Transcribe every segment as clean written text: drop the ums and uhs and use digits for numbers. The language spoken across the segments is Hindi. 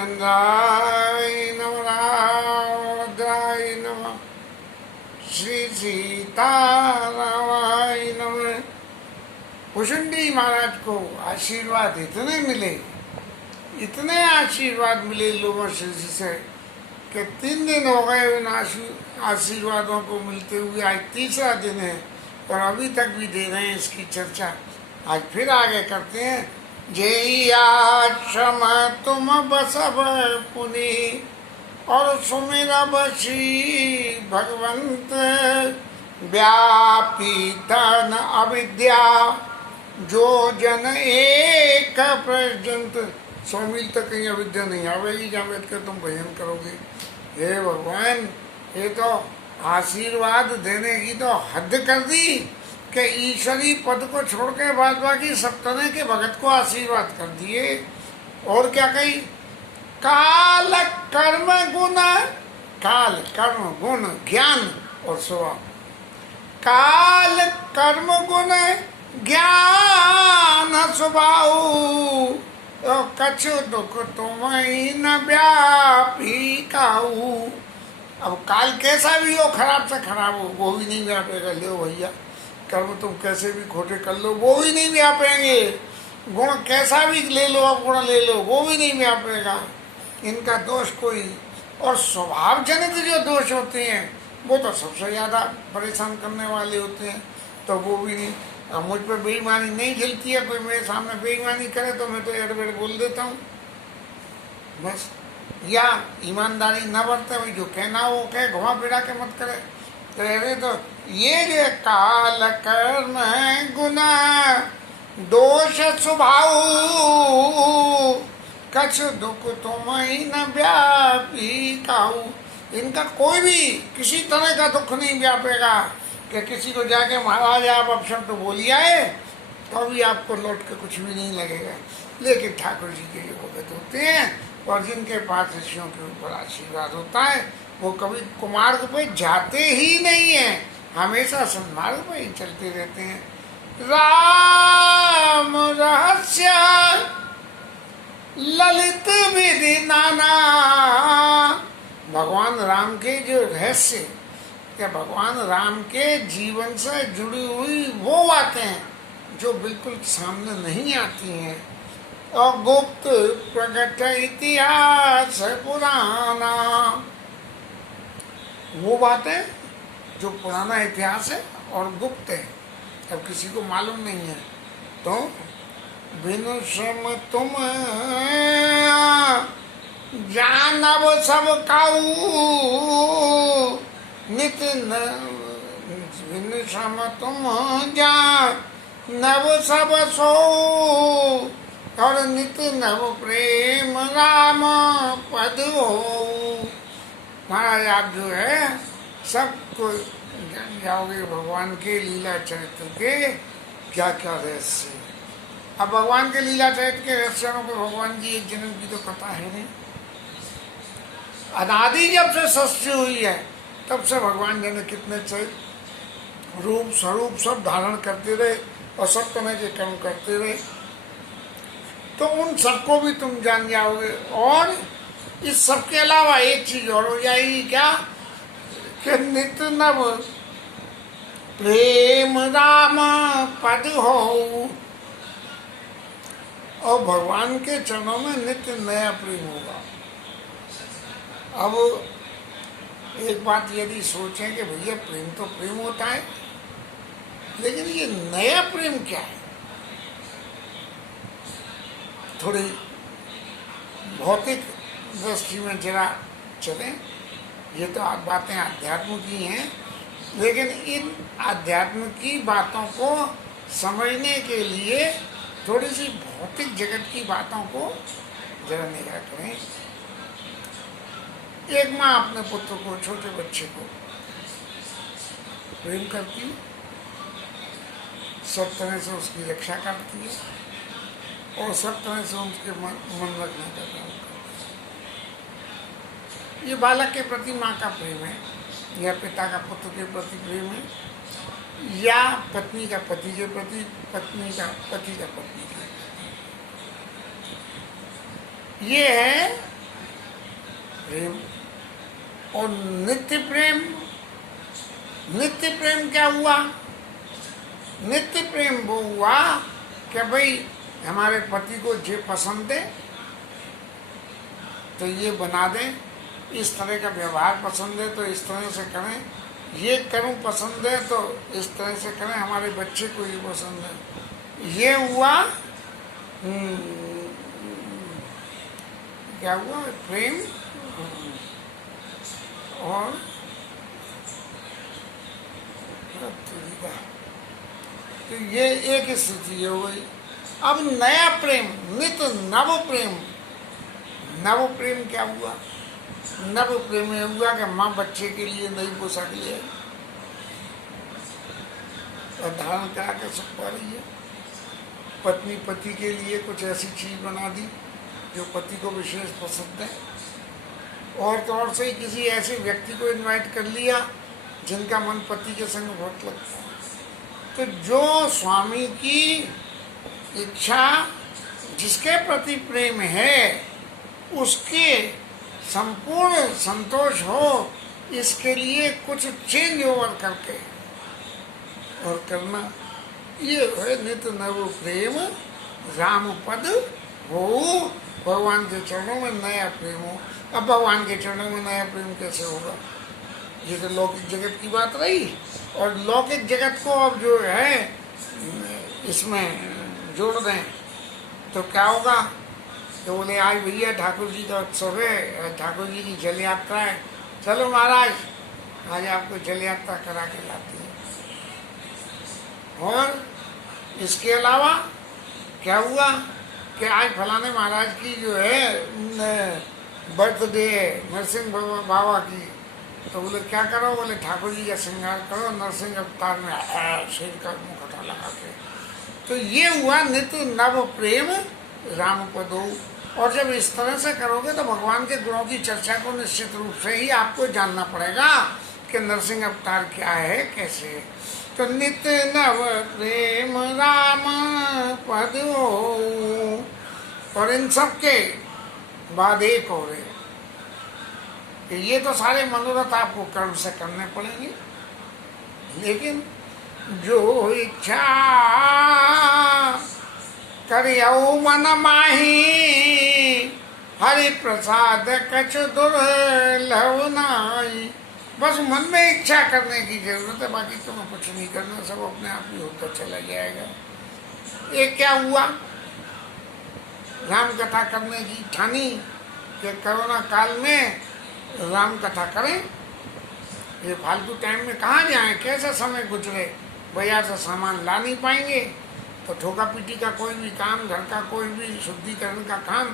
चंद्राय नमः रामभद्राय नमः श्री सीतारामाय नमः। कुशुंडी महाराज को आशीर्वाद इतने आशीर्वाद मिले लोगों से कि 3 दिन हो गए उन आशीर्वादों को मिलते हुए। आज तीसरा दिन है और अभी तक भी दे रहे हैं इसकी चर्चा। आज फिर आगे करते हैं। जय आश्रम तुम बसव पुनि और सुमिरा बसी भगवंत व्यापी तन अविद्या जो जन एक पर्यंत। 100 मील तक कहीं अविद्या नहीं आवेगी जहाँ बैठ कर तुम भजन करोगे। हे भगवान, ये तो आशीर्वाद देने की तो हद कर दी कि ईश्वरी पद को छोड़ के बाद बाकी सब तरह के भगत को आशीर्वाद कर दिए। और क्या कही? काल कर्म गुण, काल कर्म गुण ज्ञान और स्वभाव। काल कर्म गुण ज्ञान स्वभाव कछु दुख तुम्हें न व्यापी काऊ। अब काल कैसा भी हो, खराब से खराब हो, वो भी नहीं व्यापेगा। लो भैया, कर्म तुम कैसे भी खोटे कर लो वो भी नहीं व्यापेंगे। गुण कैसा भी ले लो, अब गुण ले लो वो भी नहीं व्यापेगा। इनका दोष कोई। और स्वभाव जनित जो दोष होते हैं वो तो सबसे ज़्यादा परेशान करने वाले होते हैं, तो वो भी नहीं। अब मुझ पर बेईमानी नहीं झेलती है, कोई मेरे सामने बेईमानी करे तो मैं तो एड़बेड़ बोल देता हूँ बस। या ईमानदारी न बरते, भाई जो कहना वो कहे, घुमा फिरा के मत करे। तो अरे तो ये जो काल कर्म गुना दोष स्वभाव कछु दुख तुम्हें न व्यापी काऊ। इनका कोई भी किसी तरह का दुख नहीं व्यापेगा कि किसी को जाके महाराज आप अपशब्द तो बोलिए आए तो भी आपको लौट के कुछ भी नहीं लगेगा। लेकिन ठाकुर जी के जो भगत होते हैं और जिनके पास ऋषियों के ऊपर आशीर्वाद होता है वो कभी कुमार्ग पे जाते ही नहीं है, हमेशा सन्मार्ग पे ही चलते रहते हैं। राम रहस्य ललित विधि नाना। भगवान राम के जो रहस्य या भगवान राम के जीवन से जुड़ी हुई वो बातें जो बिल्कुल सामने नहीं आती हैं और गुप्त प्रकट इतिहास पुराना। वो बातें जो पुराना इतिहास है और गुप्त है, अब किसी को मालूम नहीं है। तो बिनु श्रम तुम जानब सब काऊ नित बिनु श्रम तुम जानब सब सो और नित नव प्रेम राम पद हो। महाराज आप जो है सबको जान जाओगे भगवान के लीला चरित्र के क्या क्या रहस्य। अब भगवान के लीला चरित्र के रहस्यों को भगवान जी एक जन्म की तो कथा है नहीं। अनादि जब से सृष्टि हुई है तब से भगवान जी ने कितने चरित्र रूप स्वरूप सब धारण करते रहे और सब तरह के कर्म करते रहे, तो उन सबको भी तुम जान जाओगे। और इस सब के अलावा एक चीज और हो जाएगी, क्या कि नित्य नव प्रेम राम पद हो। और भगवान के चरणों में नित्य नया प्रेम होगा। अब एक बात यदि सोचें कि भैया प्रेम तो प्रेम होता है, लेकिन ये नया प्रेम क्या है? थोड़ी भौतिक दृष्टि में जरा चलें। ये तो बातें आध्यात्म की हैं, लेकिन इन आध्यात्म की बातों को समझने के लिए थोड़ी सी भौतिक जगत की बातों को जरा निगाह करें। एक माँ अपने पुत्र को, छोटे बच्चे को प्रेम करती है, सब तरह से उसकी रक्षा करती है और सब तरह से उसके मन रखना करता है। ये बालक के प्रति माँ का प्रेम है, या पिता का पुत्र के प्रति प्रेम है, या पत्नी का पति के प्रति, पत्नी का पति का पत्नी के। ये है प्रेम। और नित्य प्रेम, नित्य प्रेम क्या हुआ? नित्य प्रेम वो हुआ कि भाई हमारे पति को जे पसंद है तो ये बना दें, इस तरह का व्यवहार पसंद है तो इस तरह से करें, ये करूं पसंद है तो इस तरह से करें, हमारे बच्चे को ये पसंद है। ये हुआ क्या हुआ? प्रेम। और तो ये एक स्थिति हो गई। अब नया प्रेम, नित नव प्रेम। नव प्रेम क्या हुआ? नव प्रेम में हुआ कि माँ बच्चे के लिए नई पोशाक ले आई और धारण करा के सब पा रही है। पत्नी पति के लिए कुछ ऐसी चीज बना दी जो पति को विशेष पसंद है। और तौर से किसी ऐसे व्यक्ति को इनवाइट कर लिया जिनका मन पति के संग बहुत लगता है। तो जो स्वामी की इच्छा, जिसके प्रति प्रेम है, उसके संपूर्ण संतोष हो, इसके लिए कुछ चेंज ओवर करके और करना, ये है नित्य नव प्रेम राम पद हो। भगवान के चरणों में नया प्रेम हो। अब भगवान के चरणों में नया प्रेम कैसे होगा? ये तो लौकिक जगत की बात रही। और लौकिक जगत को अब जो है इसमें जोड़ दें तो क्या होगा? तो बोले आज भैया ठाकुर जी का उत्सव है, ठाकुर जी की जल यात्रा है, चलो महाराज आज आपको जल यात्रा करा के लाती है। और इसके अलावा क्या हुआ कि आज फलाने महाराज की जो है बर्थडे है नरसिंह बाबा की, तो बोले क्या करो? बोले ठाकुर जी का श्रृंगार करो नरसिंह अवतार में शेर का मुखटा लगा के। तो ये हुआ नित्य नव प्रेम राम पदो। और जब इस तरह से करोगे तो भगवान के गुणों की चर्चा को निश्चित रूप से ही आपको जानना पड़ेगा कि नरसिंह अवतार क्या है, कैसे है। तो नित्य नव प्रेम राम पदो। और इन सब के बाद एक और है कि ये तो सारे मनोरथ आपको कर्म से करने पड़ेंगे, लेकिन जो इच्छा करियौ मन माही, हरि प्रसाद कछु दुर्लभ नाई। बस मन में इच्छा करने की जरूरत है, बाकी तुम्हें कुछ नहीं करना, सब अपने आप ही होता चला जाएगा। ये क्या हुआ? राम कथा करने की ठानी कि कोरोना काल में राम कथा करें। ये फालतू टाइम में कहाँ जाएं, कैसा समय गुजरे, बाजार से सामान ला नहीं पाएंगे तो ठोका पीटी का कोई भी काम, घर का कोई भी शुद्धिकरण का काम,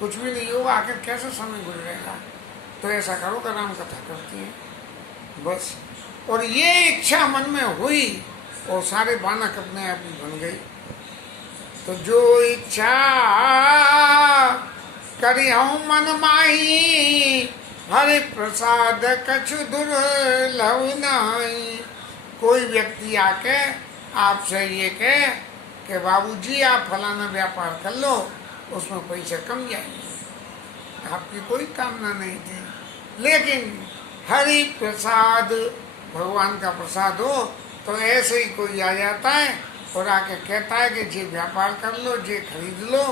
कुछ भी नहीं होगा। आखिर कैसे समय गुजरेगा? तो ऐसा करो कि राम कथा करती है बस। और ये इच्छा मन में हुई और सारे बानक अपने आप ही बन गई। तो जो इच्छा करियौ मन माही, हरि प्रसाद कछु दुर्लभ नाई। कोई व्यक्ति आके आपसे ये कहे कि बाबूजी आप फलाना व्यापार कर लो, उसमें पैसे कम जाएंगे, आपकी कोई कामना नहीं थी, लेकिन हरि प्रसाद भगवान का प्रसाद हो तो ऐसे ही कोई आ जाता है और आके कहता है कि जे व्यापार कर लो, जे खरीद लो,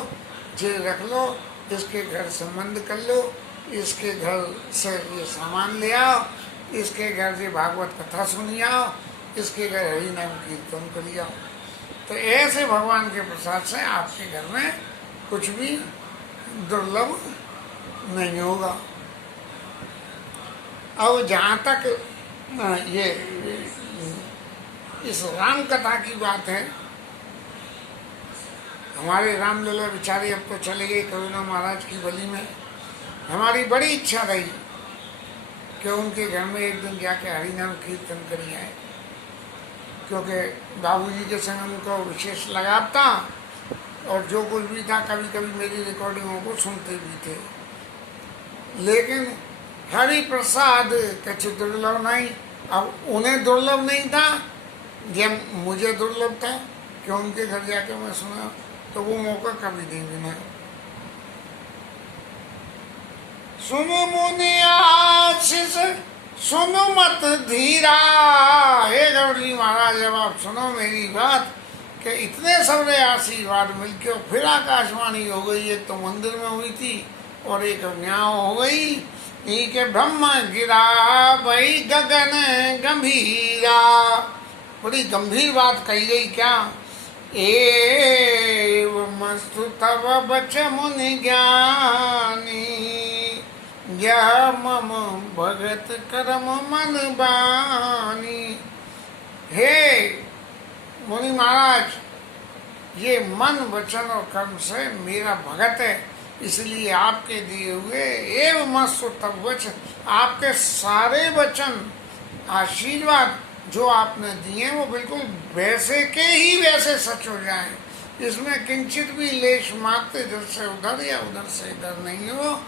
जे रख लो, इसके घर संबंध कर लो, इसके घर से ये सामान ले आओ, इसके घर से भागवत कथा सुनी आओ, इसके घर हरि नाम कीर्तन कर आओ। तो ऐसे भगवान के प्रसाद से आपके घर में कुछ भी दुर्लभ नहीं होगा। अब जहाँ तक ये इस राम कथा की बात है, हमारे रामलला बेचारे अब तो चले गए करुणा महाराज की बलि में। हमारी बड़ी इच्छा रही कि उनके घर में एक दिन जाके हरिनाम कीर्तन करी आए, क्योंकि बाबूजी के संग उनको विशेष लगाव था और जो कुछ भी था कभी कभी मेरी रिकॉर्डिंगों को सुनते भी थे। लेकिन हरि प्रसाद कछु दुर्लभ नहीं। अब उन्हें दुर्लभ नहीं था, जब मुझे दुर्लभ था कि उनके घर जाके मैं सुना, तो वो मौका कभी नहीं मिला। सुनो मुनि आशीष सुनो मत धीरा। हे गौड़ जी महाराज, जब आप सुनो मेरी बात कि इतने सबरे आशीर्वाद मिलके फिर आकाशवाणी हो गई। एक तो मंदिर में हुई थी और एक न्याव हो गई। ई के ब्रह्म गिरा भाई गगन गंभीरा। बड़ी गंभीर बात कही गई क्या? एवमस्तु तव बच मुनि ज्ञानी यह मम भगत कर्म मन बानी। हे मुनि महाराज, ये मन वचन और कर्म से मेरा भगत है, इसलिए आपके दिए हुए एवमस्तु तव वच, आपके सारे वचन आशीर्वाद जो आपने दिए वो बिल्कुल वैसे के ही वैसे सच हो जाएं। इसमें किंचित भी लेश मात्र इधर से उधर या उधर से इधर नहीं हो।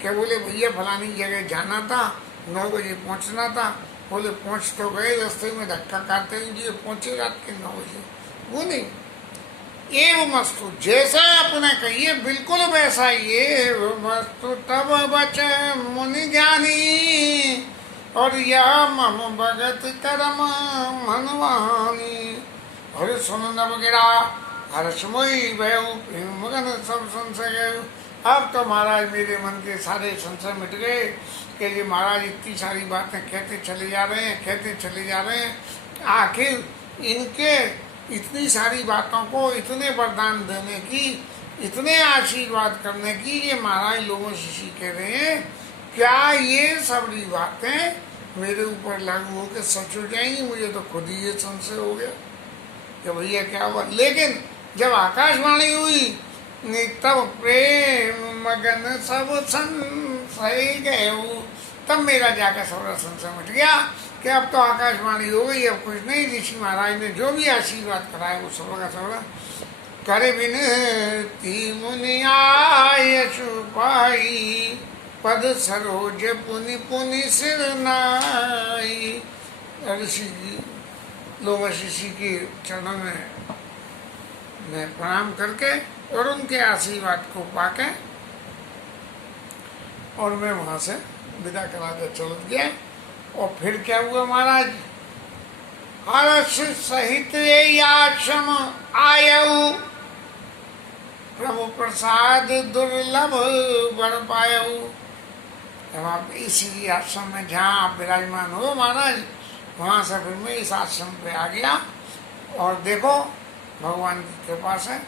क्या बोले भैया फलानी जगह जाना था, 9 बजे पहुंचना था। बोले पहुंच तो गए, रास्ते में धक्का खाते हुए पहुंचे रात के 9 बजे। वो नहीं, एवमस्तु जैसा आपने कहिए बिल्कुल वैसा ही। एवमस्तु तब बच मुनि ज्ञानी और यह मम भगत कर्म मनवानी। अरे सुन नभ गिरा हर्षमयी भयउ मगन सब संशय गए। अब तो महाराज मेरे मन के सारे संशय मिट गए कि ये महाराज इतनी सारी बातें कहते चले जा रहे हैं, कहते चले जा रहे हैं। आखिर इनके इतनी सारी बातों को इतने वरदान देने की, इतने आशीर्वाद करने की ये महाराज लोगों शिष्य कह रहे हैं, क्या ये सबरी बातें मेरे ऊपर लागू होकर सच हो जाएंगी? मुझे तो खुद ही ये संशय हो गया कि भैया क्या हुआ। लेकिन जब आकाशवाणी हुई तब प्रेम मगन सब संशय गए, तब मेरा जाकर सबरा संशय मिट गया कि अब तो आकाशवाणी हो गई, अब कुछ नहीं। ऋषि महाराज ने जो भी आशीर्वाद कराया वो सबरा का सबरा करे बिन ती मुनि आयशु पाई पद सरोज पुनि पुनि सिर नाई। ऋषि लोग ऋषि के चरणों में मैं प्रणाम करके और उनके आशीर्वाद को पाके और मैं वहां से विदा करा के चल गया। और फिर क्या हुआ महाराज? हर्ष सहित आश्रम आयऊ प्रभु प्रसाद दुर्लभ बर पायऊ। जब आप इसी आश्रम में जहाँ आप विराजमान हो महाराज, वहाँ से फिर मैं इस आश्रम पे आ गया और देखो भगवान की कृपा से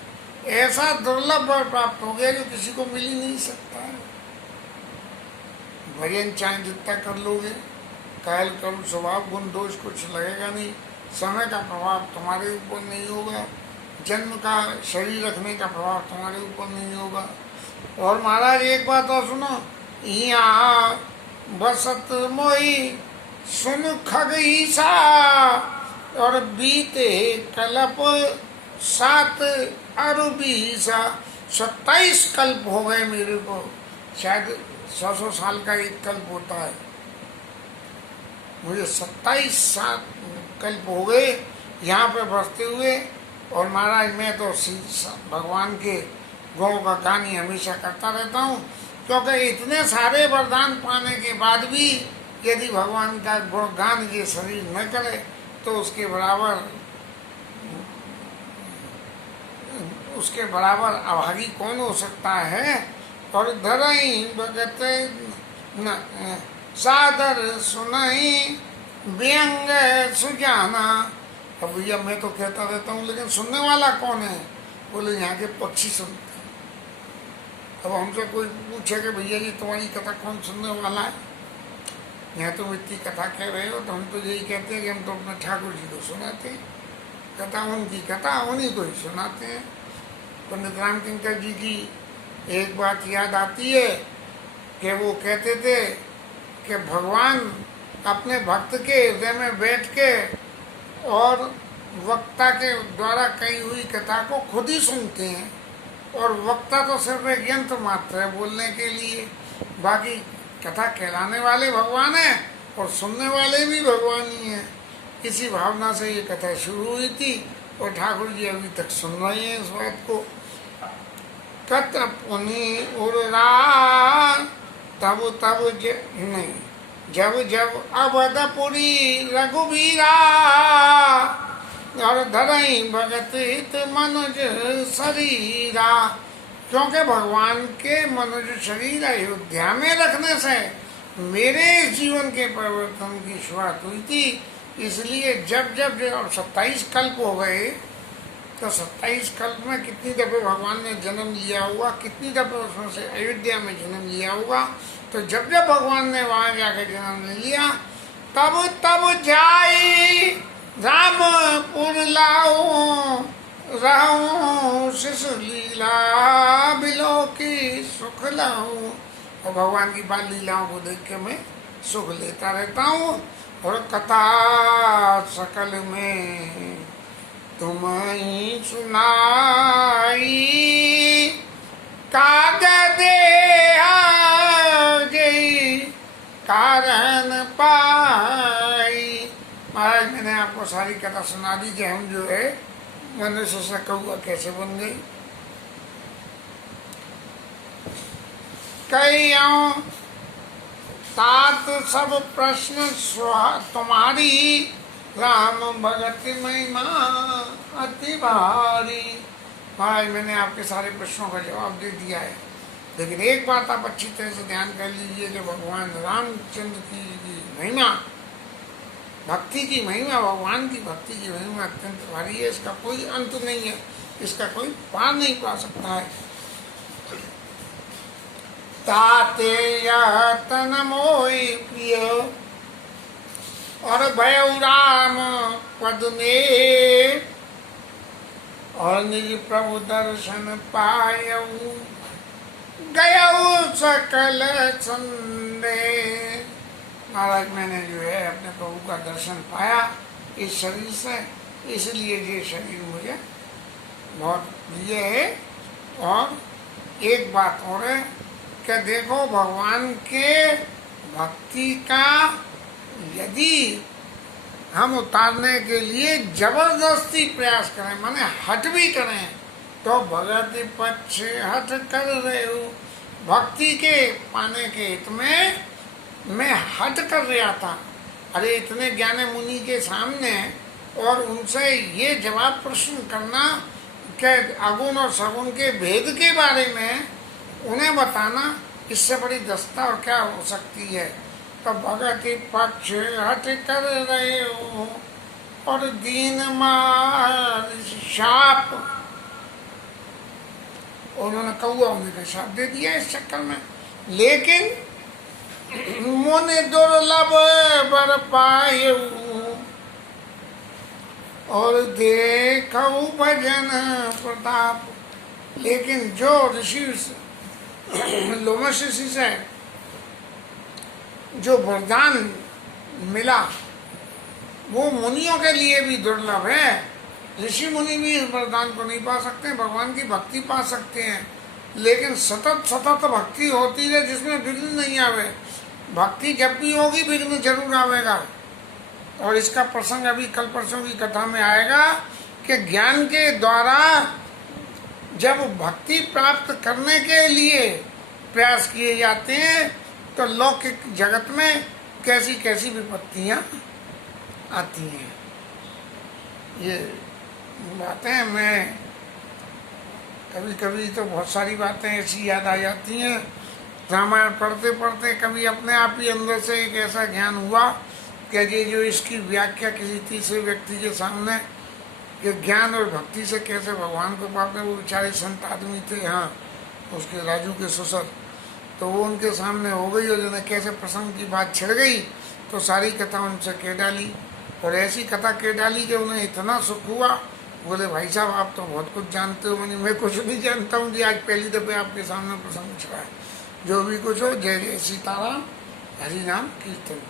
ऐसा दुर्लभ वर प्राप्त हो गया जो किसी को मिल ही नहीं सकता है। भजन चाहे जितना कर लोगे, कायल कर्म स्वभाव गुण दोष कुछ लगेगा नहीं, समय का प्रभाव तुम्हारे ऊपर नहीं होगा, जन्म का शरीर रखने का प्रभाव तुम्हारे ऊपर नहीं होगा। और महाराज एक बात और सुनो, यहाँ बसत मोई सुन खग ईसा और बीते कल्प 7 अरबीसा। 27 कल्प हो गए मेरे को, शायद 100 साल का एक कल्प होता है, मुझे 27 कल्प हो गए यहाँ पे बसते हुए। और महाराज मैं तो भगवान के गुणों का गान ही हमेशा करता रहता हूँ, क्योंकि इतने सारे वरदान पाने के बाद भी यदि भगवान का गुणगान ये शरीर न करे तो उसके बराबर अभागी कौन हो सकता है। और धरई भगत न सादर सुनई व्यंग सुजाना। अब भैया मैं तो कहता रहता हूँ, लेकिन सुनने वाला कौन है? बोले यहाँ के पक्षी सुनते हैं। अब हमसे कोई पूछे कि भैया जी तुम्हारी कथा कौन सुनने वाला है? यहाँ तुम इतनी कथा कह रहे हो तो हम तो यही कहते हैं कि हम तो अपने ठाकुर जी को सुनाते हैं, कथा उनकी कथा उन्हीं को ही सुनाते हैं। पंडित राम किंकर जी की एक बात याद आती है कि वो कहते थे कि भगवान अपने भक्त के हृदय में बैठ के और वक्ता के द्वारा कही हुई कथा को खुद ही सुनते हैं, और वक्ता तो सिर्फ एक यंत्र मात्र है बोलने के लिए, बाकी कथा कहलाने वाले भगवान हैं और सुनने वाले भी भगवान ही हैं। इसी भावना से ये कथा शुरू हुई थी और ठाकुर जी अभी तक सुन रहे हैं इस बात को। कत्र पुनि उर्रा तब तब नहीं, जब जब अवधपुरी रघुबीरा और धरई भगत हित मनुज शरीरा। क्योंकि भगवान के मनुज शरीर अयोध्या में रखने से मेरे जीवन के परिवर्तन की शुरुआत हुई थी। इसलिए जब जब 27 कल्प हो गए, तो 27 कल्प में कितनी दफे भगवान ने जन्म लिया होगा, कितनी दफे उसमें से अयोध्या में जन्म लिया होगा। तो जब जब भगवान ने वहाँ जाके जन्म लिया, तब तब जाई रामपुर लाऊं रहूं शिशु लीला बिलो की सुख लाऊं। और भगवान की बाल लीलाओं को देख के मैं सुख लेता रहता हूँ। और कथा सकल में तुम ही सुनाई, कागज जय कारण पाई। महाराज मैंने आपको सारी कथा सुना दी कि हम जो है मनुष्य से कौआ कैसे बन गई। कईयों तात सब प्रश्न तुम्हारी, राम भगत महिमा अति भारी। महाराज मैंने आपके सारे प्रश्नों का जवाब दे दिया है, लेकिन एक बात आप अच्छी तरह से ध्यान कर लीजिए कि भगवान रामचंद्र की महिमा, भक्ति की महिमा, भगवान की भक्ति की महिमा अत्यंत भारी है। इसका कोई अंत नहीं है, इसका कोई पार नहीं पा सकता है। ताते यह तन मोहि प्रिय, और भयउ राम पद में, और निज प्रभु दर्शन पायऊ, गयऊ सकल संदेह। महाराज मैंने जो है अपने प्रभु का दर्शन पाया इस शरीर से, इसलिए ये शरीर मुझे बहुत प्रिय है। और एक बात और है कि देखो भगवान के भक्ति का यदि हम उतारने के लिए जबरदस्ती प्रयास करें, माने हट भी करें, तो भगति पक्ष हट कर रहे हो। भक्ति के पाने के हित में मैं हट कर रहा था। अरे इतने ज्ञानी मुनि के सामने और उनसे ये जवाब प्रश्न करना कि अगुण और सगुण के भेद के बारे में उन्हें बताना, इससे बड़ी दस्ता और क्या हो सकती है। तो भगति पक्ष हट कर रहे हो, और दीन मार शाप, उन्होंने कौआ होने का शाप दे दिया इस चक्कर में। लेकिन मुनि दुर्लभ बर पायु, और देखऊ भजन प्रताप। लेकिन जो ऋषि लोमश ऋषि से जो वरदान मिला वो मुनियों के लिए भी दुर्लभ है। ऋषि मुनि भी इस वरदान को नहीं पा सकते, भगवान की भक्ति पा सकते हैं, लेकिन सतत सतत भक्ति होती है जिसमें विघ्न नहीं आवे। भक्ति जब भी होगी विघ्न जरूर आवेगा। और इसका प्रसंग अभी कल परसों की कथा में आएगा कि ज्ञान के द्वारा जब भक्ति प्राप्त करने के लिए प्रयास किए जाते हैं तो लौकिक जगत में कैसी कैसी विपत्तियां आती हैं। ये बातें मैं कभी कभी तो बहुत सारी बातें ऐसी याद आ जाती हैं। रामायण पढ़ते पढ़ते कभी अपने आप ही अंदर से एक ऐसा ज्ञान हुआ कि ये जो इसकी व्याख्या किसी तीसरे व्यक्ति के सामने कि ज्ञान और भक्ति से कैसे भगवान को पाते, वो बेचारे संत आदमी थे यहाँ उसके राजू के ससुर, तो वो उनके सामने हो गई और जिन्हें कैसे प्रसंग की बात छिड़ गई तो सारी कथा उनसे कह डाली। और ऐसी कथा कह डाली कि उन्हें इतना सुख हुआ, बोले भाई साहब आप तो बहुत कुछ जानते हो। मैं कुछ नहीं जानता हूँ जी, आज पहली दफे आपके सामने प्रसंग छिड़ा है। जो भी कुछ हो, जय जय सीताराम, हरि नाम कीर्तन।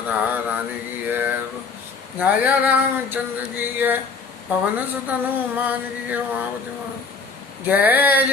राधा रानी की है, राजा रामचंद्र की है, पवन सुत हनुमान की है, उमापति जय जय।